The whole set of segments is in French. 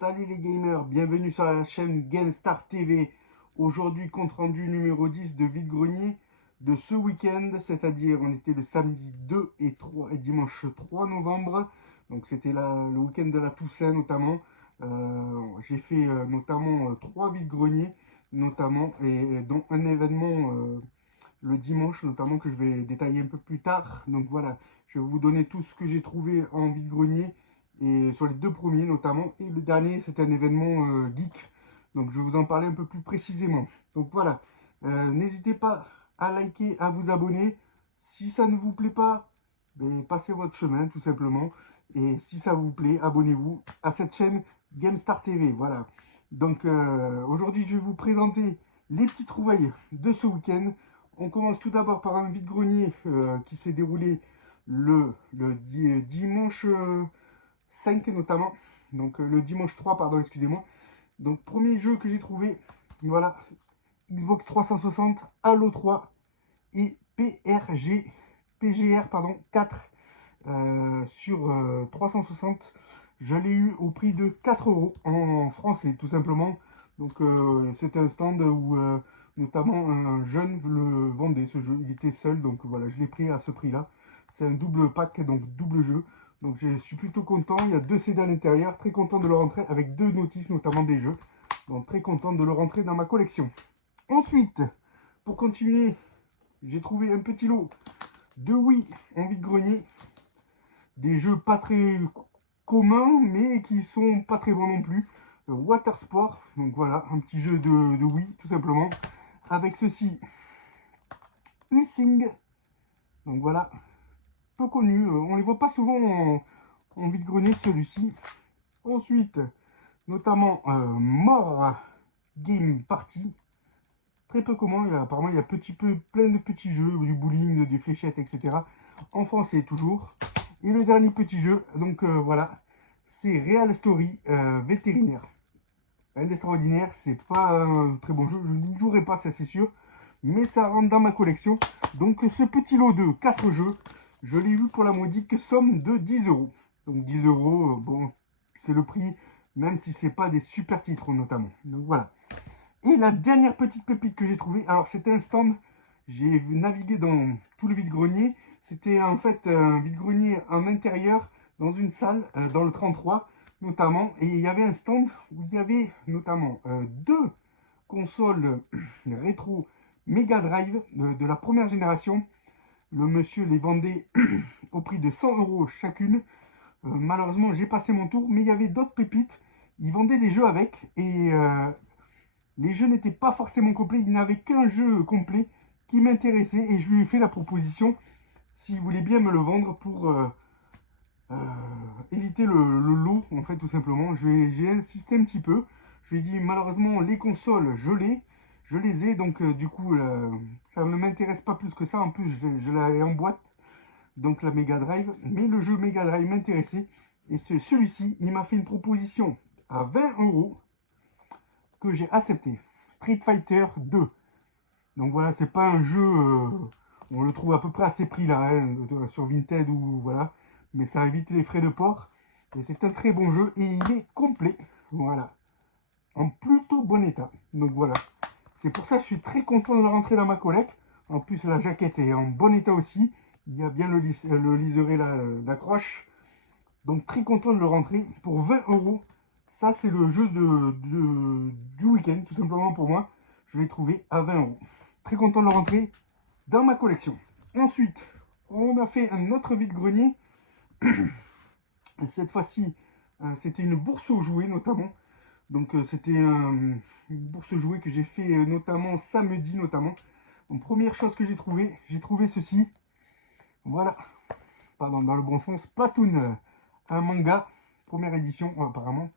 Salut les gamers, bienvenue sur la chaîne GameStar TV. Aujourd'hui, compte rendu numéro 10 de vide-grenier de ce week-end, c'est-à-dire on était le samedi 2 et dimanche 3 novembre. Donc c'était le week-end de la Toussaint notamment. J'ai fait notamment 3 vide-greniers, notamment, et dont un événement le dimanche notamment que je vais détailler un peu plus tard. Donc voilà, je vais vous donner tout ce que j'ai trouvé en vide-grenier et sur les deux premiers notamment. Et le dernier, c'est un événement geek. Donc je vais vous en parler un peu plus précisément. Donc voilà, n'hésitez pas à liker, à vous abonner. Si ça ne vous plaît pas, ben, passez votre chemin tout simplement. Et si ça vous plaît, abonnez-vous à cette chaîne GameStar TV. Voilà. Donc aujourd'hui, je vais vous présenter les petits trouvailles de ce week-end. On commence tout d'abord par un vide-grenier qui s'est déroulé le dimanche 5 notamment. Donc le dimanche 3, pardon, excusez-moi. Donc premier jeu que j'ai trouvé, voilà, Xbox 360, Halo 3 et PGR pardon, 4 sur 360. Je l'ai eu au prix de 4 euros en français, tout simplement. Donc c'était un stand où notamment un jeune le vendait ce jeu. Il était seul, donc voilà, je l'ai pris à ce prix-là. C'est un double pack, donc double jeu. Donc je suis plutôt content. Il y a 2 CD à l'intérieur. Très content de le rentrer avec 2 notices, notamment des jeux. Donc très content de le rentrer dans ma collection. Ensuite, pour continuer, j'ai trouvé un petit lot de Wii en vide-grenier. Des jeux pas très communs, mais qui sont pas très bons non plus. Water Sport, donc voilà, un petit jeu de Wii, tout simplement. Avec ceci, Hissing, donc voilà, peu connu, on les voit pas souvent en vide-grenier celui-ci. Ensuite, notamment More Game Party, très peu commun, apparemment il y a plein de petits jeux, du bowling, des fléchettes, etc. En français toujours. Et le dernier petit jeu, donc voilà, c'est Real Story Vétérinaire. Un extraordinaire, c'est pas un très bon jeu, je ne jouerai pas, ça c'est sûr, mais ça rentre dans ma collection. Donc ce petit lot de 4 jeux, je l'ai eu pour la modique somme de 10 euros. Donc 10 euros, bon, c'est le prix, même si c'est pas des super titres notamment. Donc voilà. Et la dernière petite pépite que j'ai trouvée, alors c'était un stand, j'ai navigué dans tout le vide-grenier. C'était en fait un vide-grenier en intérieur, dans une salle, dans le 33 notamment. Et il y avait un stand où il y avait notamment 2 consoles rétro Mega Drive de la première génération. Le monsieur les vendait au prix de 100 euros chacune. Malheureusement, j'ai passé mon tour, mais il y avait d'autres pépites. Ils vendaient des jeux avec et les jeux n'étaient pas forcément complets, il n'avait qu'un jeu complet qui m'intéressait et je lui ai fait la proposition s'il voulait bien me le vendre pour euh, éviter le lot, en fait, tout simplement. J'ai insisté un petit peu, je lui ai dit malheureusement les consoles je les ai, donc du coup ça ne m'intéresse pas plus que ça, en plus je l'avais en boîte, donc la Mega Drive, mais le jeu Mega Drive m'intéressait et celui-ci il m'a fait une proposition à 20 euros que j'ai accepté. Street Fighter 2. Donc voilà, c'est pas un jeu, on le trouve à peu près à ces prix-là, hein, sur Vinted ou voilà, mais ça évite les frais de port. Et c'est un très bon jeu et il est complet, voilà, en plutôt bon état. Donc voilà, c'est pour ça que je suis très content de le rentrer dans ma collecte. En plus, la jaquette est en bon état aussi. Il y a bien le liseré d'accroche. Donc très content de le rentrer pour 20 euros. Ça, c'est le jeu du week-end, tout simplement pour moi. Je l'ai trouvé à 20 euros. Très content de le rentrer dans ma collection. Ensuite, on a fait un autre vide-grenier. Cette fois-ci, c'était une bourse aux jouets notamment. Donc c'était une bourse aux jouets que j'ai fait notamment samedi notamment. Donc première chose que j'ai trouvé ceci. Voilà, pardon, dans le bon sens, Platoon, un manga, première édition apparemment.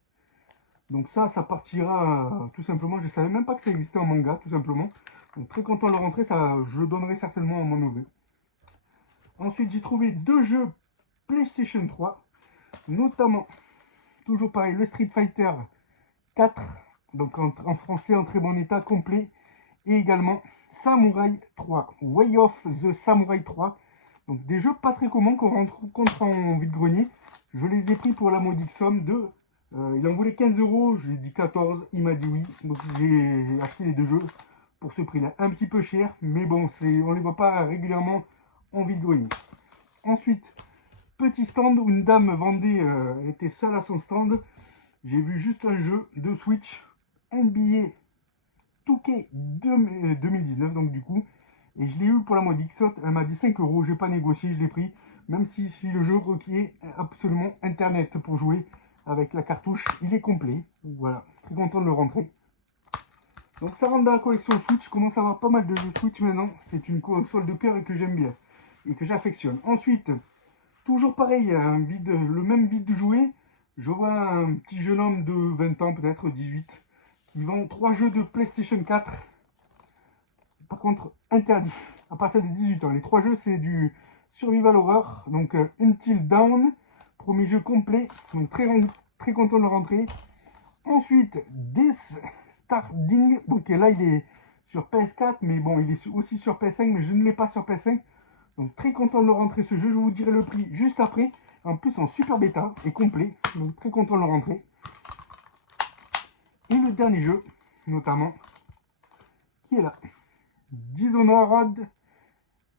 Donc ça partira tout simplement. Je savais même pas que ça existait en manga, tout simplement. Donc très content de le rentrer, ça, je le donnerai certainement à mon neveu. Ensuite, j'ai trouvé 2 jeux PlayStation 3, notamment, toujours pareil, le Street Fighter 4, donc en français en très bon état, complet, et également Samurai 3, Way of the Samurai 3. Donc des jeux pas très communs qu'on rencontre en vide-grenier. Je les ai pris pour la modique somme de Il en voulait 15 euros, j'ai dit 14, il m'a dit oui. Donc j'ai acheté les deux jeux pour ce prix-là. Un petit peu cher, mais bon, on les voit pas régulièrement en vide-grenier. Ensuite, petit stand où une dame vendait, était seule à son stand. J'ai vu juste un jeu de Switch, NBA 2K 2019, donc du coup. Et je l'ai eu pour la modique sotte, elle m'a dit 5 euros, j'ai pas négocié, je l'ai pris. Même si le jeu requiert absolument internet pour jouer avec la cartouche, il est complet. Donc voilà, très content de le rentrer. Donc ça rentre dans la collection Switch, je commence à avoir pas mal de jeux Switch maintenant. C'est une console de cœur et que j'aime bien et que j'affectionne. Ensuite, toujours pareil, le même vide de jouet. Je vois un petit jeune homme de 20 ans, peut-être 18, qui vend 3 jeux de PlayStation 4. Par contre, interdit à partir de 18 ans. Les 3 jeux, c'est du Survival Horror. Donc, Until Dawn, premier jeu complet. Donc, très content de le rentrer. Ensuite, Death Stranding. Donc, là, il est sur PS4, mais bon, il est aussi sur PS5, mais je ne l'ai pas sur PS5. Donc, très content de le rentrer ce jeu. Je vous dirai le prix juste après. En plus, en super bêta et complet. Donc, très content de le rentrer. Et le dernier jeu, notamment, qui est là. Dishonored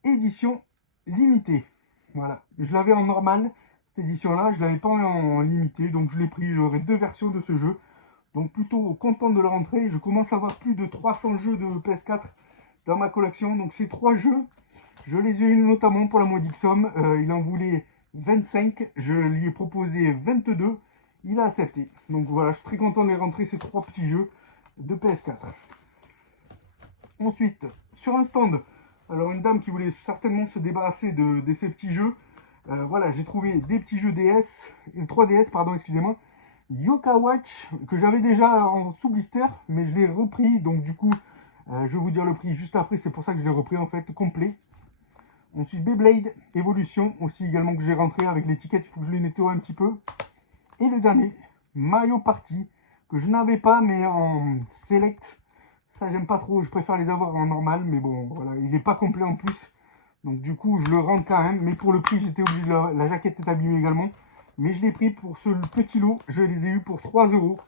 édition limitée. Voilà, je l'avais en normal, cette édition-là, je l'avais pas en limité, donc je l'ai pris. J'aurai 2 versions de ce jeu. Donc plutôt content de le rentrer. Je commence à avoir plus de 300 jeux de PS4 dans ma collection. Donc ces 3 jeux, je les ai eu notamment pour la modique somme. Il en voulait 25, je lui ai proposé 22. Il a accepté. Donc voilà, je suis très content de les rentrer, ces 3 petits jeux de PS4. Ensuite, sur un stand, alors une dame qui voulait certainement se débarrasser de ces petits jeux. Voilà, j'ai trouvé des petits jeux DS, 3DS, pardon, excusez-moi. Yoka Watch, que j'avais déjà en sous-blister, mais je l'ai repris, donc du coup, je vais vous dire le prix juste après, c'est pour ça que je l'ai repris en fait, complet. Ensuite, Beyblade Evolution, aussi également que j'ai rentré avec l'étiquette, il faut que je les nettoie un petit peu. Et le dernier, Mario Party, que je n'avais pas, mais en select. Ça, j'aime pas trop, je préfère les avoir en normal, mais bon, voilà, il n'est pas complet en plus. Donc du coup, je le rentre quand même, mais pour le prix, j'étais obligé de la jaquette est abîmée également. Mais je l'ai pris pour ce petit lot, je les ai eu pour 3 euros.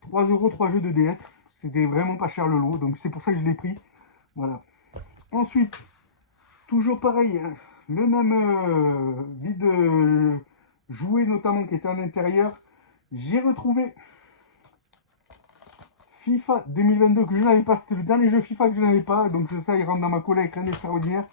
3 euros, 3 jeux de DS. C'était vraiment pas cher le lot, donc c'est pour ça que je l'ai pris. Voilà. Ensuite, toujours pareil, hein, le même vide jouet notamment qui était à l'intérieur. J'ai retrouvé FIFA 2022 que je n'avais pas, c'était le dernier jeu FIFA que je n'avais pas, donc ça il rentre dans ma collecte, rien d'extraordinaire.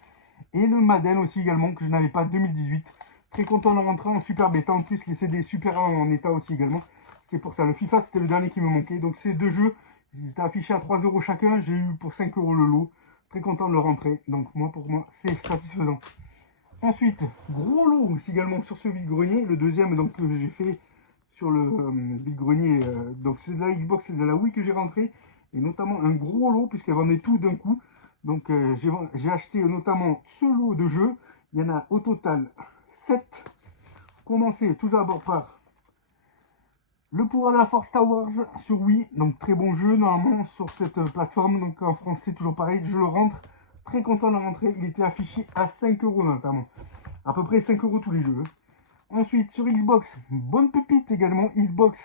Et le Madden aussi également que je n'avais pas 2018. Très content de rentrer en super bêta, en plus les CD super en état aussi également. C'est pour ça, le FIFA c'était le dernier qui me manquait. Donc ces deux jeux, ils étaient affichés à 3 euros chacun, j'ai eu pour 5 euros le lot. Très content de le rentrer, donc pour moi c'est satisfaisant. Ensuite, gros lot aussi également sur ce vide-grenier, le deuxième donc que j'ai fait sur le vide-grenier, donc c'est de la Xbox et de la Wii que j'ai rentré, et notamment un gros lot puisqu'elle vendait tout d'un coup. Donc j'ai acheté notamment ce lot de jeux, il y en a au total 7. Commencer tout d'abord par Le Pouvoir de la Force Star Wars sur Wii, donc très bon jeu normalement sur cette plateforme, donc en français toujours pareil, je le rentre, très content de le rentrer, il était affiché à 5 euros notamment, à peu près 5 euros tous les jeux. Ensuite, sur Xbox, bonne pépite également, Xbox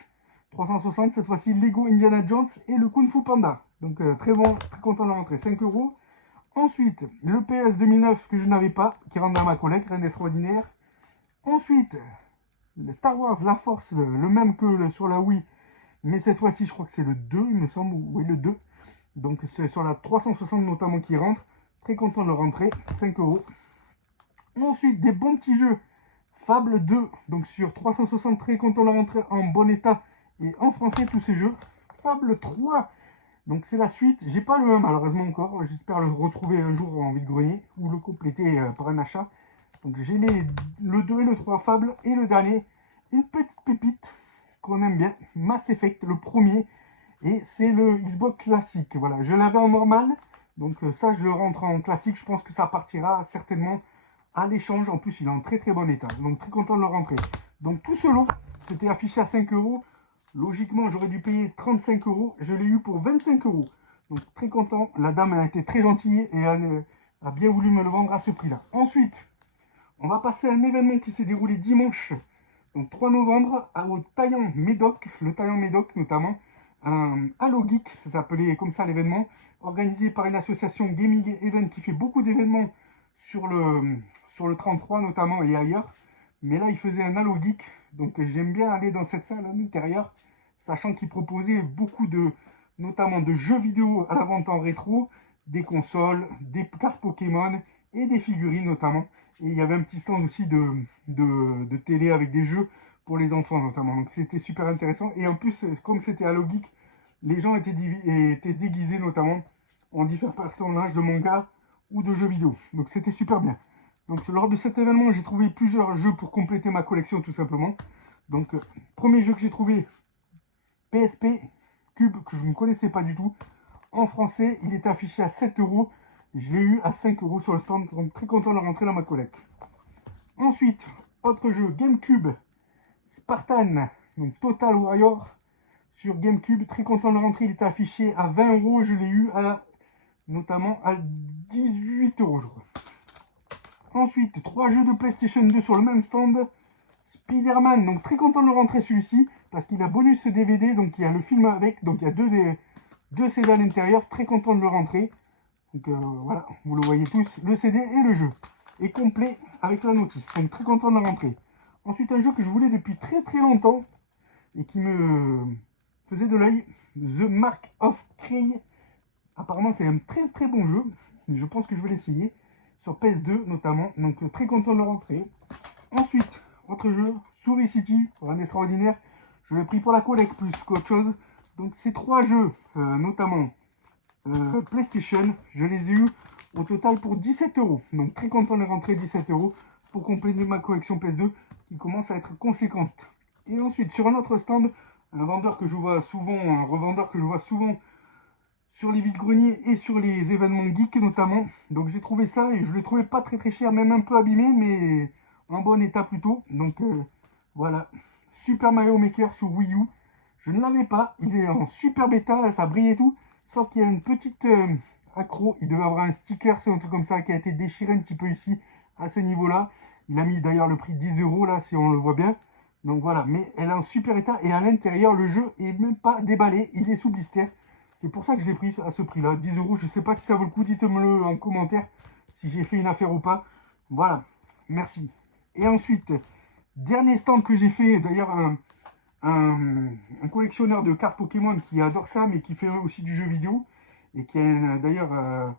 360, cette fois-ci Lego Indiana Jones et le Kung Fu Panda. Donc très bon, très content de rentrer, 5 euros. Ensuite, le PS 2009 que je n'avais pas, qui rentre dans ma collecte, rien d'extraordinaire. Ensuite, le Star Wars La Force, le même que sur la Wii, mais cette fois-ci je crois que c'est le 2, il me semble, oui le 2. Donc c'est sur la 360 notamment qui rentre, très content de le rentrer, 5 euros. Ensuite, des bons petits jeux. Fable 2, donc sur 360, très content de la rentrer en bon état et en français tous ces jeux. Fable 3, donc c'est la suite. J'ai pas le 1 malheureusement encore, j'espère le retrouver un jour en vide-grenier ou le compléter par un achat. Donc j'ai le 2 et le 3 Fable et le dernier, une petite pépite qu'on aime bien, Mass Effect, le premier, et c'est le Xbox classique. Voilà, je l'avais en normal, donc ça je le rentre en classique, je pense que ça partira certainement à l'échange. En plus il est en très très bon état, donc très content de le rentrer. Donc tout ce lot c'était affiché à 5 euros, logiquement j'aurais dû payer 35 euros, je l'ai eu pour 25 euros, donc très content. La dame a été très gentille et a bien voulu me le vendre à ce prix là. Ensuite on va passer à un événement qui s'est déroulé dimanche Donc 3 novembre au Taillan Médoc, le Taillan Médoc notamment, un Halo Geek, ça s'appelait comme ça l'événement, organisé par une association Gaming Event qui fait beaucoup d'événements sur le 33 notamment et ailleurs. Mais là, il faisait un Halo Geek, donc j'aime bien aller dans cette salle à l'intérieur, sachant qu'il proposait beaucoup notamment de jeux vidéo à la vente en rétro, des consoles, des cartes Pokémon et des figurines notamment. Et il y avait un petit stand aussi de télé avec des jeux pour les enfants notamment. Donc c'était super intéressant. Et en plus, comme c'était Halo Geek, les gens étaient déguisés notamment en différents personnages de manga ou de jeux vidéo. Donc c'était super bien. Donc lors de cet événement, j'ai trouvé plusieurs jeux pour compléter ma collection tout simplement. Donc premier jeu que j'ai trouvé, PSP Cube, que je ne connaissais pas du tout. En français, il est affiché à 7 euros. Je l'ai eu à 5 euros sur le stand, donc très content de le rentrer dans ma collecte. Ensuite, autre jeu, GameCube, Spartan, donc Total Warrior sur GameCube, très content de le rentrer, il était affiché à 20 euros, je l'ai eu notamment à 18 euros je crois. Ensuite, 3 jeux de PlayStation 2 sur le même stand, Spider-Man, donc très content de le rentrer celui-ci, parce qu'il a bonus DVD, donc il y a le film avec, donc il y a deux CD à l'intérieur, très content de le rentrer. Donc voilà, vous le voyez tous, le CD et le jeu est complet avec la notice, donc très content de rentrer. Ensuite, un jeu que je voulais depuis très très longtemps et qui me faisait de l'œil, The Mark of Kray. Apparemment, c'est un très très bon jeu, je pense que je vais l'essayer, sur PS2 notamment, donc très content de le rentrer. Ensuite, autre jeu, Souris City, rien d'extraordinaire, je l'ai pris pour la collecte plus qu'autre chose. Donc ces 3 jeux, notamment PlayStation, je les ai eus au total pour 17 euros. Donc très content de rentrer 17 euros pour compléter ma collection PS2 qui commence à être conséquente. Et ensuite sur un autre stand, un vendeur que je vois souvent, un revendeur que je vois souvent sur les vides-greniers et sur les événements geeks notamment. Donc j'ai trouvé ça et je l'ai trouvé pas très très cher, même un peu abîmé, mais en bon état plutôt. Donc voilà, Super Mario Maker sur Wii U. Je ne l'avais pas, il est en super bêta, ça brille et tout. Sauf qu'il y a une petite accro, il devait avoir un sticker, c'est un truc comme ça, qui a été déchiré un petit peu ici, à ce niveau-là. Il a mis d'ailleurs le prix de 10 euros là, si on le voit bien. Donc voilà, mais elle est en super état et à l'intérieur, le jeu est même pas déballé, il est sous blister. C'est pour ça que je l'ai pris à ce prix-là, 10 euros. Je sais pas si ça vaut le coup, dites-moi-le en commentaire si j'ai fait une affaire ou pas. Voilà, merci. Et ensuite, dernier stand que j'ai fait, d'ailleurs un collectionneur de cartes Pokémon qui adore ça, mais qui fait aussi du jeu vidéo, et qui a d'ailleurs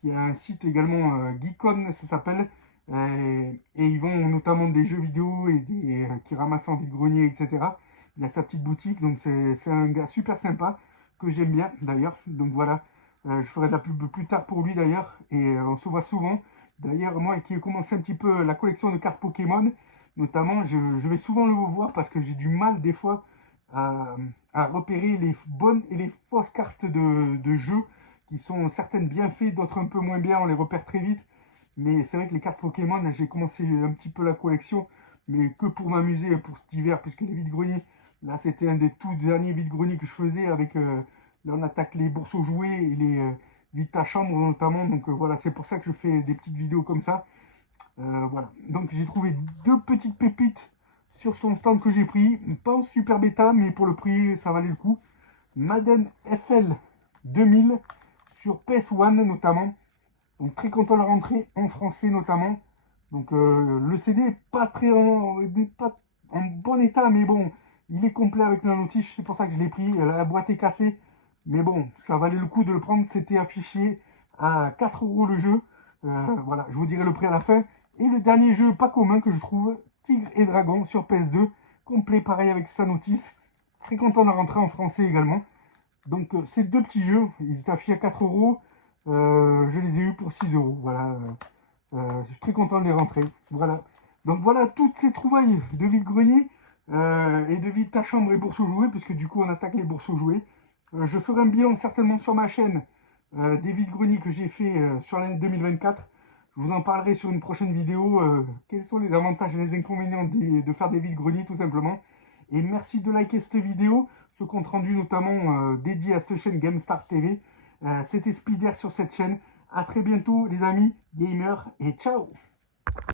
qui a un site également, Geekon, ça s'appelle, et ils vendent notamment des jeux vidéo et qui ramassent en vide-grenier, etc. Il a sa petite boutique, donc c'est un gars super sympa, que j'aime bien d'ailleurs. Donc voilà, je ferai de la pub plus tard pour lui d'ailleurs, et on se voit souvent. D'ailleurs, moi qui ai commencé un petit peu la collection de cartes Pokémon, notamment, je vais souvent le voir parce que j'ai du mal des fois à repérer les bonnes et les fausses cartes de jeu qui sont certaines bien faites, d'autres un peu moins bien, on les repère très vite. Mais c'est vrai que les cartes Pokémon, j'ai commencé un petit peu la collection, mais que pour m'amuser pour cet hiver, puisque les vides-greniers, là c'était un des tout derniers vides-greniers que je faisais avec, là on attaque les bourses aux jouets et les vides à chambre notamment, donc voilà, c'est pour ça que je fais des petites vidéos comme ça. Voilà, donc j'ai trouvé 2 petites pépites sur son stand que j'ai pris, pas en super bêta, mais pour le prix, ça valait le coup. Madden FL 2000 sur PS1 notamment. Donc très content de la rentrée en français notamment. Donc le CD est pas en bon état, mais bon, il est complet avec la notice, c'est pour ça que je l'ai pris. La boîte est cassée, mais bon, ça valait le coup de le prendre. C'était affiché à 4 euros le jeu. Voilà, je vous dirai le prix à la fin. Et le dernier jeu pas commun que je trouve, Tigre et Dragon sur PS2, complet pareil avec sa notice. Très content de la rentrée en français également. Donc ces 2 petits jeux, ils étaient affichés à 4 euros. Je les ai eus pour 6 euros. Voilà, je suis très content de les rentrer. Voilà. Donc voilà toutes ces trouvailles de vide-grenier et de vide ta chambre et bourse aux jouets, puisque du coup on attaque les bourses aux jouets. Je ferai un bilan certainement sur ma chaîne des vide-greniers que j'ai fait sur l'année 2024. Je vous en parlerai sur une prochaine vidéo. Quels sont les avantages et les inconvénients de faire des vide-greniers tout simplement. Et merci de liker cette vidéo, ce compte rendu notamment dédié à cette chaîne GameStar TV. C'était Spider sur cette chaîne. A très bientôt les amis gamers et ciao.